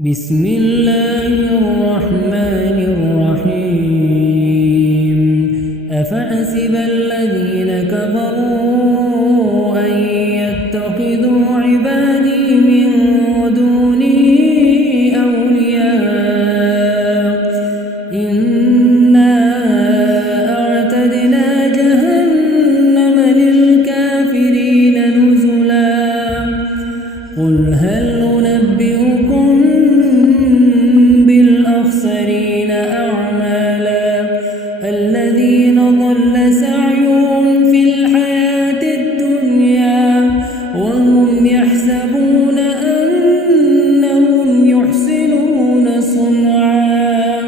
بسم الله الرحمن الرحيم أفحسب الذين كفروا أن يتخذوا عبادي من دوني أولياء إنا أعتدنا جهنم للكافرين نزلا قل هل ننبئكم بالأخسرين أعمالا الذين ضل سعيهم في الحياة الدنيا وهم يحسبون أنهم يحسنون صنعا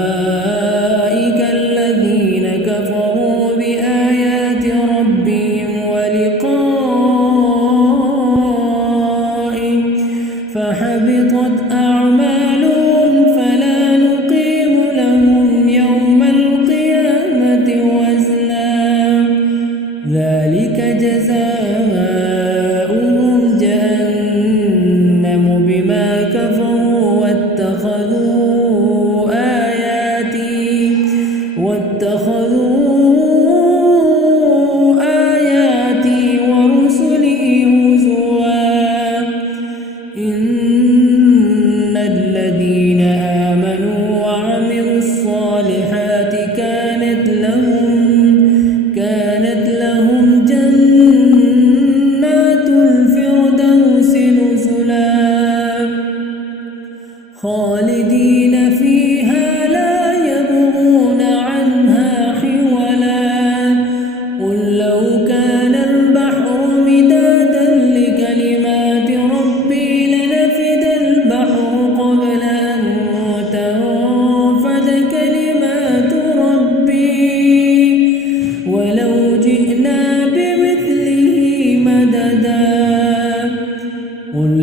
أولئك الذين كفروا بآيات ربهم ولقائه فحبطت أعمالهم فلا نقيم لهم يوم القيامة وزنا ذلك جزاؤهم جهنم بما كفروا واتخذوا آياتي ورسلي هزوا إن الذين آمنوا وعملوا الصالحات كانت لهم جنات الفردوس نزلا خالدين فيها لا يبغون عنها حولا قل لو كان البحر مدادا لكلمات ربي لنفد البحر قبل أن تنفد كلمات ربي ولو جئنا بمثله مددا قل